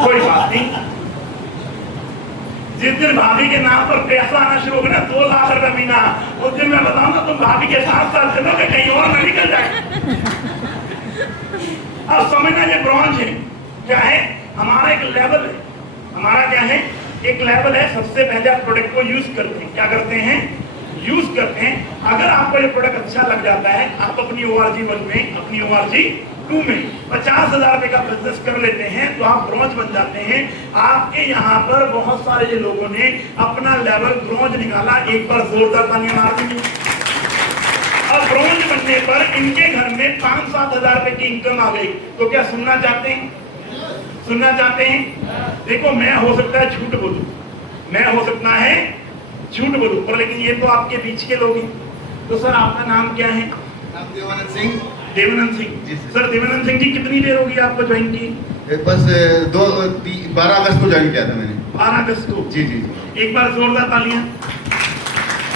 कोई बात नहीं, जिस दिन भाभी के नाम पर पैसा आना शुरू हो गया ना 2 लाख रुपए महीना, उस दिन मैं बताऊंगा तुम भाभी के साथ साथ चलोगे, कहीं और ना निकल जाए। अब समझना ये ब्रॉन्ज है क्या है, हमारा एक लेवल है, हमारा क्या है, एक लेवल है। सबसे पहले आप प्रोडक्ट को यूज करते हैं, क्या करते हैं, यूज करते हैं। अगर आपको ये प्रोडक्ट अच्छा लग जाता है, आप अपनी ORG 1 में, अपनी ORG 2 में 50,000 रुपए का बिजनेस कर लेते हैं तो आप ब्रॉन्ज बन जाते हैं। आपके यहाँ पर बहुत सारे लोगों ने अपना लेवल ब्रॉन्ज निकाला, एक बार जोरदार तालियां मार दीजिए। अब ब्रॉन्ज बनने पर इनके घर में 5-7 हजार रुपए की इनकम आ गई, तो क्या सुनना चाहते हैं, सुनना चाहते हैं? देखो मैं हो सकता है झूठ बोलूं, मैं हो सकता है झूठ बोलूं, पर लेकिन ये तो आपके बीच के लोग हैं। तो सर आपका नाम क्या है? देवानंद सिंह। देवानंद सिंह। सर देवानंद सिंह जी कितनी देर होगी आपको ज्वाइन की? बस 12 अगस्त को ज्वाइन किया था मैंने। 12 अगस्त को? जी जी। एक बार जोरदार तालियां।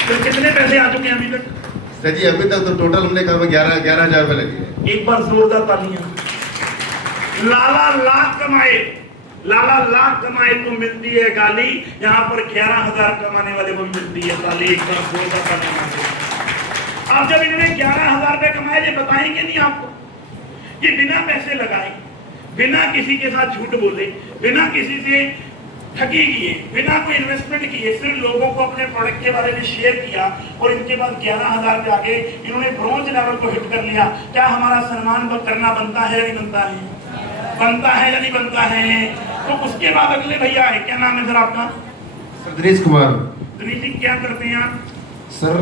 तो कितने पैसे आ चुके हैं अभी तक? सर जी अभी तक तो टोटल हमने कहा 11,000 रुपए लगे। एक बार जोरदार तालियां। लाला लाख कमाए, लाला लाख कमाए तो मिलती है गाली, यहाँ पर 11,000 कमाने वाले को मिलती है गाली। एक बार जोरदार तालियां। अब जब इन्होंने 11,000 रुपए कमाए, ये बताएंगे नहीं आपको, ये बिना पैसे लगाए, बिना किसी के साथ झूठ बोले, बिना किसी से ठगी किए, बिना कोई इन्वेस्टमेंट किए, सिर्फ लोगों को अपने प्रोडक्ट के बारे में शेयर किया और इनके पास 11,000 रुपए आगे इन्होंने ब्रॉन्ज लेवल को हिट कर लिया। क्या हमारा सम्मान करना बनता है या नहीं बनता है? बनता है या नहीं बनता है? तो उसके बाद अगले भैया है, क्या नाम है सर आपका? सर दिनेश कुमार। दिनेश जी क्या करते हैं आप? सर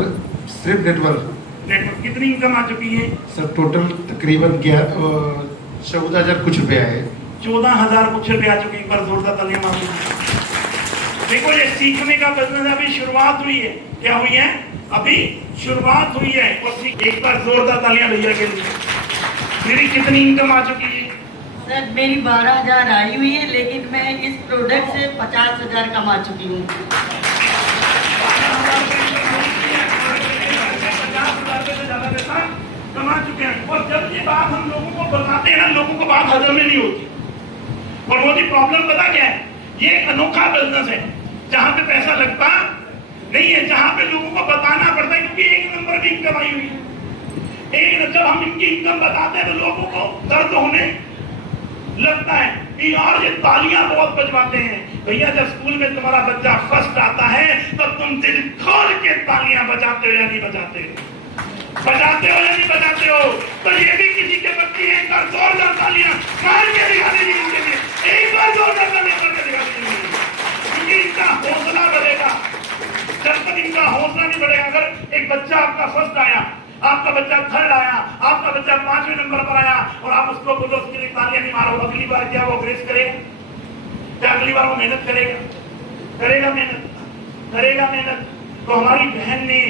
सिर्फ नेटवर्क। नेटवर्क कितनी इनकम आ चुकी है? सर टोटल तकरीबन 14,000 कुछ रुपया है। 14,000 कुछ रुपए आ चुके हैं। एक बार जोरदार तालियां मार दीजिए। देखो ये सीखने का बिजनेस अभी शुरुआत हुई है। क्या हुई है? अभी शुरुआत हुई है। और एक बार जोरदार तालियां भैया के लिए। मेरी कितनी इनकम आ चुकी है? सर मेरी 12,000 आई हुई है, लेकिन मैं इस प्रोडक्ट से 50,000 कमा चुकी हूँ। कमा चुके हैं। और जब ये बात हम लोगों को बताते हैं ना, लोगों को बात हजम में नहीं होती। और मोदी प्रॉब्लम पता क्या है, ये एक अनोखा बिजनेस है जहां पे पैसा लगता नहीं है, जहां पे लोगों को बताना पड़ता है, क्योंकि एक नंबर की इनकम आई हुई है। एक जब हम इनकी इनकम बताते हैं तो लोगों को दर्द होने लगता है कि यार ये तालियां बहुत बजवाते हैं। भैया जब स्कूल में तुम्हारा बच्चा फर्स्ट आता है तो तुम दिल खोल के तालियां बजाते हो या नहीं बजाते हो? बजाते हो या नहीं बजाते हो? तो ये भी किसी के बच्चे हैं। एक बार जोरदार तालियां मार के दिखा दीजिए इनके लिए। एक बार जोरदार तालियां मार के दिखा दीजिए, क्योंकि इनका हौसला बढ़ेगा। जब तक इनका हौसला नहीं बढ़ेगा, अगर एक बच्चा आपका फर्स्ट आया, आपका बच्चा थर्ड आया, आपका बच्चा 5वें नंबर पर आया और आप उसको बोलो उसके लिए तालियां नहीं मारो, अगली बार क्या वो ग्रेस करेगा? क्या अगली बार वो मेहनत करेगा? करेगा मेहनत, करेगा मेहनत। तो हमारी बहन ने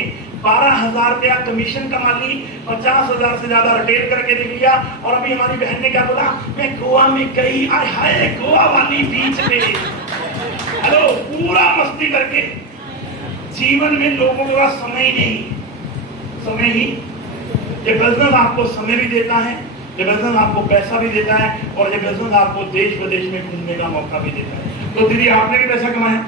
12,000 रुपया कमीशन कमा ली, 50,000 से ज्यादा रिटेल करके दे दिया। और अभी हमारी बहन ने क्या बोला, मैं गोवा में गई, आय हाय गोवा वाली बीच में, हेलो पूरा मस्ती करके। जीवन में लोगों का समय नहीं, समय ही। ये बिजनेस आपको समय भी देता है, ये बिजनेस आपको पैसा भी देता है, और ये बिजनेस आपको देश विदेश में घूमने का मौका भी देता है। तो दीदी आपने भी पैसा कमाया?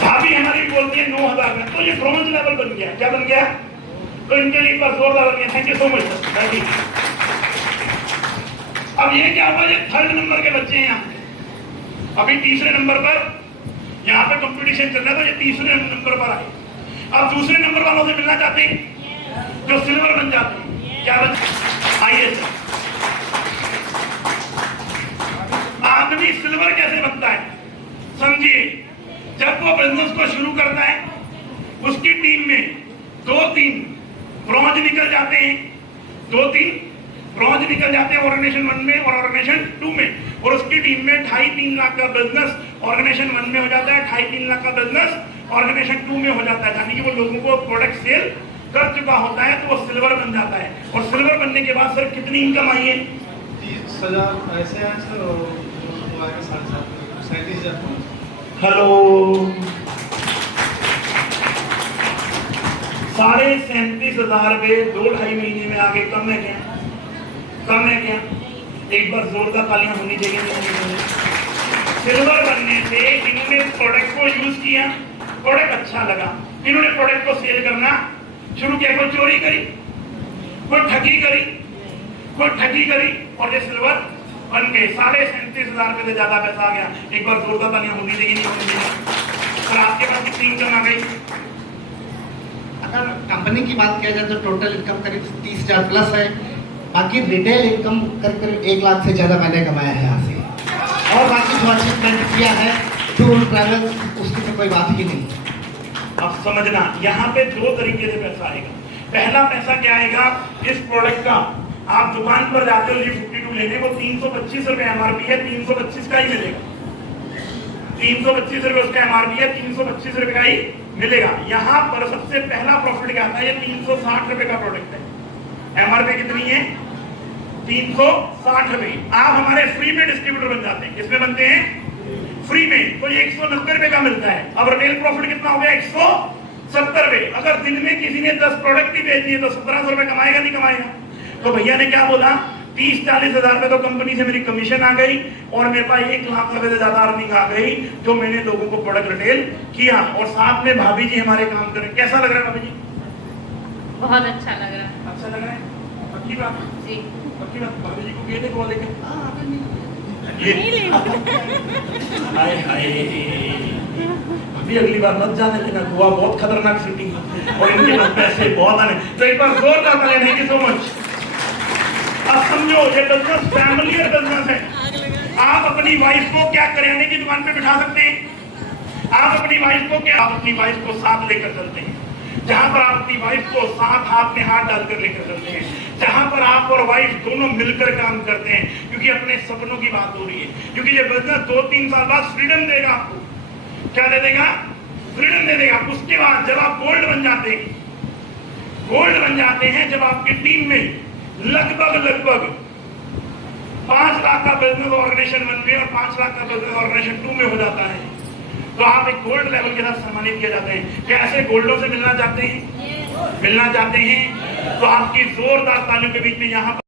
भाभी हमारी बोलती है 9,000 में, तो ये ब्रॉन्ज लेवल बन गया। क्या बन गया? तो इनके लिए एक बार जोरदार बन गया। Thank you so much sir. अब ये क्या हुआ, ये 3rd नंबर के बच्चे हैं यहाँ, अभी 3रे नंबर पर यहाँ पे कंपटीशन चल रहा है, तो ये 3रे नंबर पर आए। अब 2रे नंबर वालों से मिलना चाहते हैं जो सिल्वर बन जाते हैं। क्या बन? आइए सर। आदमी सिल्वर कैसे बनता है समझिए, जब वो बिजनेस को शुरू करता है, उसकी टीम में 2-3 ब्रॉन्ज निकल जाते हैं, 2-3 ब्रॉन्ज निकल जाते हैं ऑर्गेनाइजेशन 1 में और ऑर्गेनाइजेशन 2 में, और उसकी टीम में 2.5-3 लाख का बिजनेस ऑर्गेनाइजेशन 1 में हो जाता है, 2.5-3 लाख का बिजनेस ऑर्गेनाइजेशन 2 में हो जाता है। यानी कि वो लोगों को प्रोडक्ट सेल कर चुका होता है, तो वो सिल्वर बन जाता है। और सिल्वर बनने के बाद सर कितनी इनकम आई है? 30,000 ऐसे हैं सर, और 37,000 हेलो 37,500 रुपये 2-2.5 महीने में आगे कम है क्या? कम है क्या? एक बार जोरदार तालियां होनी चाहिए, नहीं होनी चाहिए। सिल्वर बनने से इन्होंने प्रोडक्ट को यूज किया, प्रोडक्ट अच्छा लगा, इन्होंने प्रोडक्ट को सेल करना शुरू किया। कोई चोरी करी, कोई ठगी करी, कोई ठगी करी, और ये सिल्वर बन गए। 37,500 रुपये से ज्यादा पैसा आ गया। एक बार जोरदार तालियां होनी चाहिए, नहीं होनी चाहिए। और आपके पास कितनी इनकम आ गई? अगर कंपनी की बात किया जाए तो टोटल इनकम करीब 30,000 प्लस है। बाकी रिटेल इनकम करीब 1 लाख से ज़्यादा मैंने कमाया है यहाँ से। और बाकी जो अचीवमेंट किया है टूर ट्रैवल, उसकी तो कोई बात ही नहीं। अब समझना, यहाँ पे 2 तरीके से पैसा आएगा। पहला पैसा क्या आएगा? इस प्रोडक्ट का आप दुकान पर जाते हो G52 लेने, वो 325 रुपए एमआरपी है, 325 का ही मिलेगा। 325 रुपए उसका एमआरपी है, 325 रुपए का ही मिलेगा। यहाँ पर सबसे पहला प्रॉफिट क्या आता है? ये 360 रुपए का प्रोडक्ट है। एमआरपी कितनी है? 360 रुपए। आप हमारे फ्री में डिस्ट्रीब्यूटर बन जाते हैं। किसमें बनते हैं? फ्री में। तो ये 190 रुपए का मिलता है। अब रिटेल प्रॉफिट कितना हो गया? 170 रुपए। अगर दिन में किसी ने 10 प्रोडक्ट ही बेच दिए तो 1700 रुपए कमाएगा, नहीं कमाएगा? तो भैया ने क्या बोला? 30-40 हजार रुपए तो कंपनी से मेरी कमीशन आ गई और मेरे पास 1 लाख रुपए से ज्यादा अर्निंग आ गई, जो मैंने लोगों को प्रोडक्ट रिटेल किया। और साथ में भाभी जी हमारे काम करें। कैसा लग रहा है भाभी जी? बहुत अच्छा लग रहा है। अच्छा लग रहा है? पक्की बात? जी। पक्की बात। भाभी जी को कह दे, कॉल लेके नहीं ले हाय हाय। अभी अगली बार मत जाने देना, गोवा बहुत खतरनाक सिटी है और इनके पास पैसे बहुत आने। तो एक बार जोरदार तालियां। Thank you so much. अब समझो, ये बिजनेस फैमिली बिजनेस है। आप अपनी वाइफ को क्या करियाने की दुकान पे बिठा सकते हैं? आप अपनी वाइफ को क्या? आप अपनी वाइफ को साथ लेकर चलते हैं। जहां पर आप अपनी वाइफ को साथ हाथ में हाथ डालकर लेकर चलते हैं, जहां पर आप और वाइफ दोनों मिलकर काम करते हैं, क्योंकि अपने सपनों की बात हो रही है। क्योंकि ये बिजनेस 2-3 साल बाद फ्रीडम देगा आपको। क्या दे देगा? फ्रीडम दे देगा। उसके बाद जब आप गोल्ड बन जाते हैं, गोल्ड बन जाते हैं, जब आपकी टीम में लगभग 5 लाख का बिजनेस ऑर्गेनाइजेशन 1 में और 5 लाख का बिजनेस ऑर्गेनाइजेशन 2 में हो जाता है, तो आप एक गोल्ड लेवल के साथ सम्मानित किए जाते हैं। क्या ऐसे गोल्डों से मिलना चाहते हैं? मिलना चाहते हैं? तो आपकी जोरदार तालियों के बीच में यहाँ